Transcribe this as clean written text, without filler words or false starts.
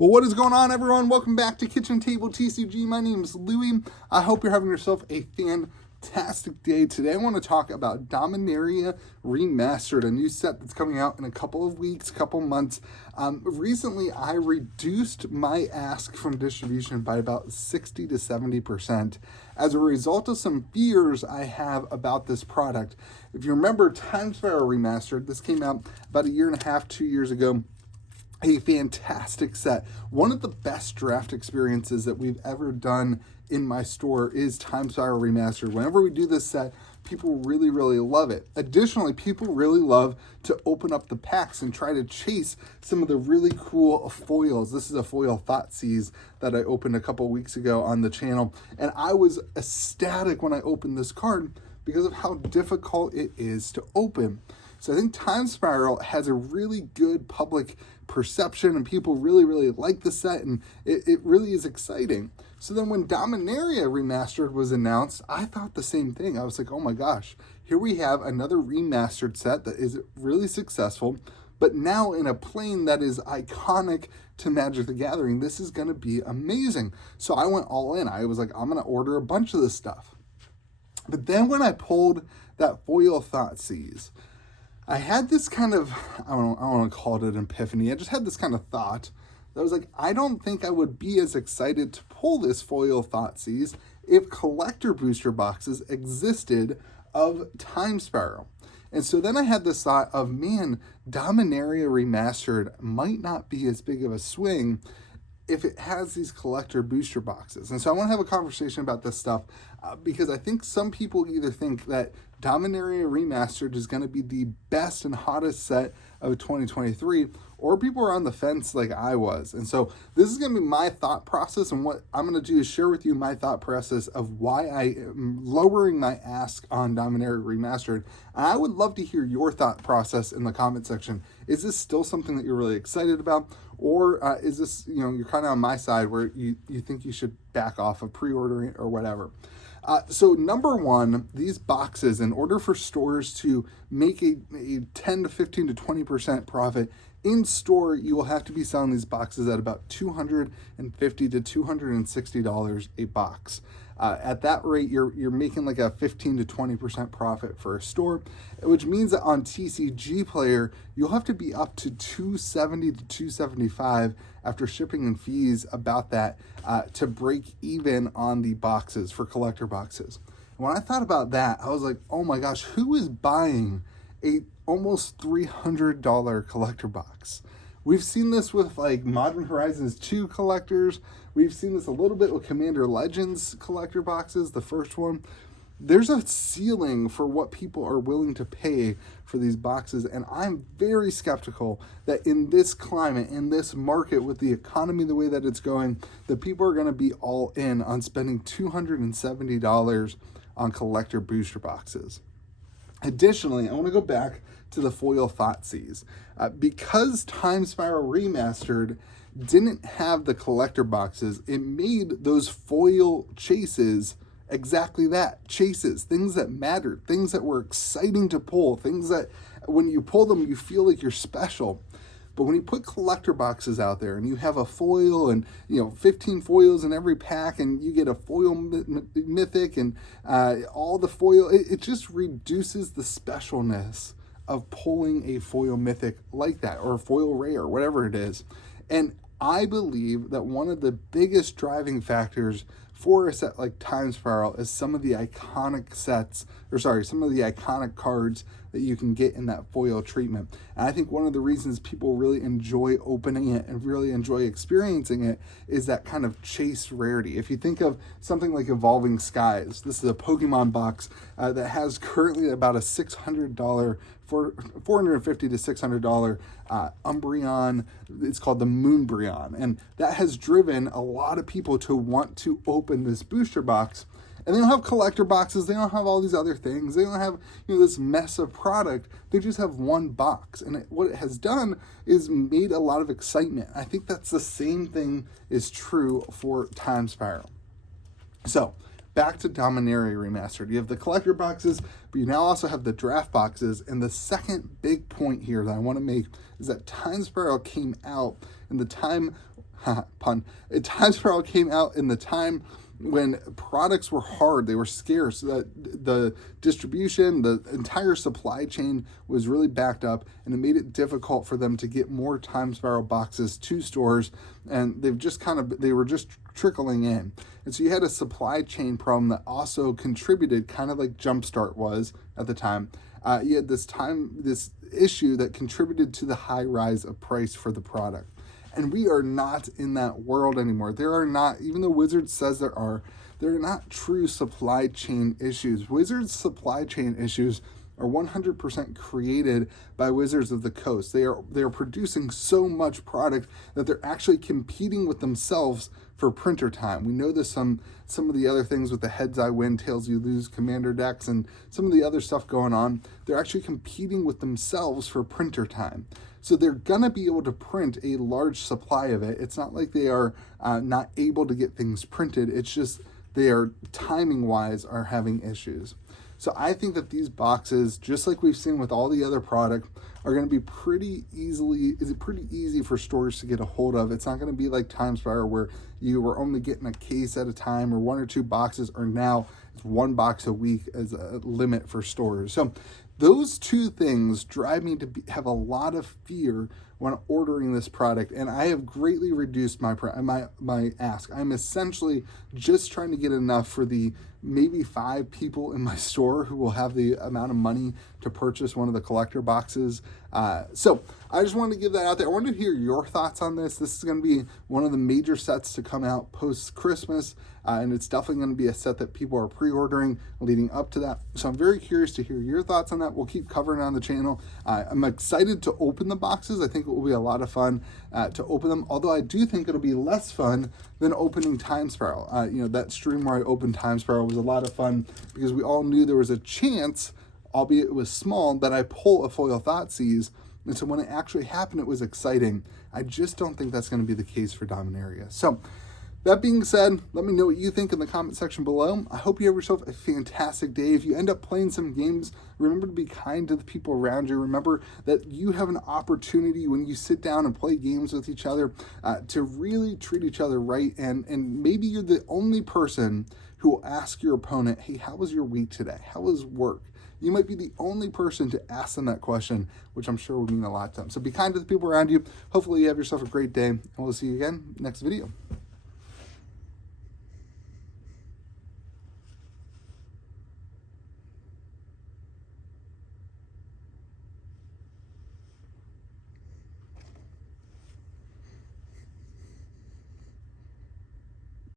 Well, what is going on, everyone? Welcome back to Kitchen Table TCG. My name is Louie. I hope you're having yourself a fantastic day. Today, I want to talk about Dominaria Remastered, a new set that's coming out in a couple of weeks, couple months. Recently, I reduced my ask from distribution by about 60 to 70% as a result of some fears I have about this product. If you remember Time Spiral Remastered, this came out about a year and a half, 2 years ago. A fantastic set. One of the best draft experiences that we've ever done in my store is Time Spiral Remastered. Whenever we do this set, people really love it. Additionally, people really love to open up the packs and try to chase some of the really cool foils. This is a foil Thoughtseize that I opened a couple weeks ago on the channel, and I was ecstatic when I opened this card because of how difficult it is to open. So I think Time Spiral has a really good public perception and people really like the set, and it really is exciting. So then when Dominaria Remastered was announced, I thought the same thing. I was like, oh my gosh, here we have another remastered set that is really successful, but now in a plane that is iconic to Magic the Gathering. This is going to be amazing. So I went all in. I was like, I'm going to order a bunch of this stuff. But then when I pulled that foil Thoughtseize, I had this kind of, I don't want to call it an epiphany. I just had this kind of thought that I was like, I don't think I would be as excited to pull this foil Thoughtseize if collector booster boxes existed of Time Spiral. And so then I had this thought of, man, Dominaria Remastered might not be as big of a swing if it has these collector booster boxes. And so I want to have a conversation about this stuff because I think some people either think that Dominaria Remastered is going to be the best and hottest set of 2023, or people are on the fence like I was. And so this is going to be my thought process, and what I'm going to do is share with you my thought process of why I am lowering my ask on Dominaria Remastered. And I would love to hear your thought process in the comment section. Is this still something that you're really excited about? Or is this, you're kind of on my side where you think you should back off of pre-ordering or whatever? So number one, these boxes, in order for stores to make a 10 to 15 to 20% profit in store, you will have to be selling these boxes at about $250 to $260 a box. At that rate, you're making like a 15 to 20% profit for a store, which means that on TCG Player, you'll have to be up to $270 to $275 after shipping and fees about that to break even on the boxes for collector boxes. When I thought about that, I was like, oh my gosh, who is buying a almost $300 collector box? We've seen this with like Modern Horizons 2 collectors. We've seen this a little bit with Commander Legends collector boxes, the first one. There's a ceiling for what people are willing to pay for these boxes, and I'm very skeptical that in this climate, in this market, with the economy the way that it's going, that people are going to be all in on spending $270 on collector booster boxes. Additionally, I want to go back to the foil Thoughtseize. Because Time Spiral Remastered didn't have the collector boxes, it made those foil chases exactly that, chases, things that mattered, things that were exciting to pull, things that when you pull them, you feel like you're special. But when you put collector boxes out there and you have a foil and 15 foils in every pack, and you get a foil mythic and all the foil, it just reduces the specialness of pulling a foil mythic like that, or a foil rare, whatever it is. And I believe that one of the biggest driving factors for a set like Time Spiral is some of the iconic cards that you can get in that foil treatment. And I think one of the reasons people really enjoy opening it and really enjoy experiencing it is that kind of chase rarity. If you think of something like Evolving Skies, this is a Pokemon box that has currently about a $600, $450 to $600 Umbreon. It's called the Moonbreon, and that has driven a lot of people to want to open this booster box. And they don't have collector boxes. They don't have all these other things. They don't have this mess of product. They just have one box. And what it has done is made a lot of excitement. I think that's the same thing is true for Time Spiral. So back to Dominaria Remastered. You have the collector boxes, but you now also have the draft boxes. And the second big point here that I want to make is that Time Spiral came out in the time pun, Time Spiral came out in the time when products were hard, they were scarce, the distribution, the entire supply chain was really backed up, and it made it difficult for them to get more Time Spiral boxes to stores, and they were just trickling in. And so you had a supply chain problem that also contributed, kind of like Jumpstart was at the time. You had this issue that contributed to the high rise of price for the product. And we are not in that world anymore. There are not, even though Wizards says there are not true supply chain issues. Wizards' supply chain issues are 100% created by Wizards of the Coast. They are producing so much product that they're actually competing with themselves for printer time. We know this some of the other things with the heads I win, tails you lose, commander decks, and some of the other stuff going on. They're actually competing with themselves for printer time. So they're going to be able to print a large supply of it. It's not like they are not able to get things printed. It's just they are, timing-wise, are having issues. So I think that these boxes, just like we've seen with all the other product, are going to be pretty easy for stores to get a hold of. It's not going to be like Time Spiral where you were only getting a case at a time or 1 or 2 boxes, or now it's 1 box a week as a limit for stores. So those two things drive me to have a lot of fear when ordering this product, and I have greatly reduced my ask. I'm essentially just trying to get enough for the maybe 5 people in my store who will have the amount of money to purchase one of the collector boxes. So I just wanted to give that out there. I wanted to hear your thoughts on this. This is going to be one of the major sets to come out post-Christmas, and it's definitely going to be a set that people are pre-ordering leading up to that. So I'm very curious to hear your thoughts on that. We'll keep covering it on the channel. I'm excited to open the boxes. I think it will be a lot of fun to open them, although I do think it'll be less fun than opening Time Spiral. That stream where I opened Time Spiral was a lot of fun because we all knew there was a chance, albeit it was small, that I pull a foil Thoughtseize. And so when it actually happened, it was exciting. I just don't think that's going to be the case for Dominaria. So that being said, let me know what you think in the comment section below. I hope you have yourself a fantastic day. If you end up playing some games, remember to be kind to the people around you. Remember that you have an opportunity when you sit down and play games with each other to really treat each other right. And maybe you're the only person who will ask your opponent, hey, how was your week today? How was work? You might be the only person to ask them that question, which I'm sure will mean a lot to them. So be kind to the people around you. Hopefully you have yourself a great day, and we'll see you again next video.